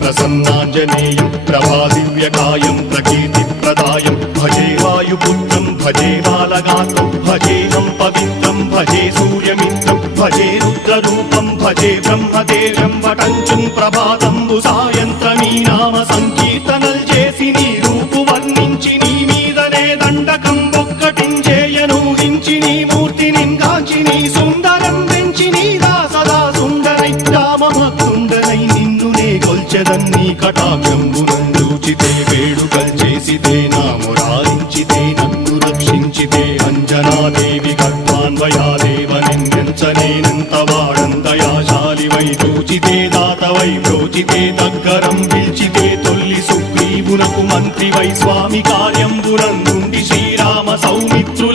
ప్రసన్నాంజనేయం ప్రభాదివ్యకాయం ప్రకీర్తిప్రదాయం భజే వాయుపుత్రం భజే బాలగాత్రం భజేహం పవిత్రం భజే సూర్యమిత్రం భజే రుద్రరూపం భజే బ్రహ్మదేవం వటంచుం ప్రభాతంబు సాయంత్రమీ నామ సంకీర్తనల్ చేసి నీ రూపు వర్ణించి నీ మీదనే దండకం ఒక్కటించేయనూహించి నీ మూర్తిని గాంచి నీ సుందరం పెంచి నీ సదా సుందరై రామభక్తుండనై నిన్నునే కొల్చెదన్నీ కటాక్షంబునందూచితే వేడుకల్ చేసితే నా మురారించితే నన్ను రక్షించితే అంజనాదేవి గర్భాన్వయాదేవ నిందించనేనంత వాడందయాశాలివై చూచితే దాతవై బ్రోచితే దగ్గరం పిలిచితే తొల్లి సుగ్రీవునకు మంత్రివై స్వామి కార్యంబునందుండి శ్రీరామ సౌమిత్రు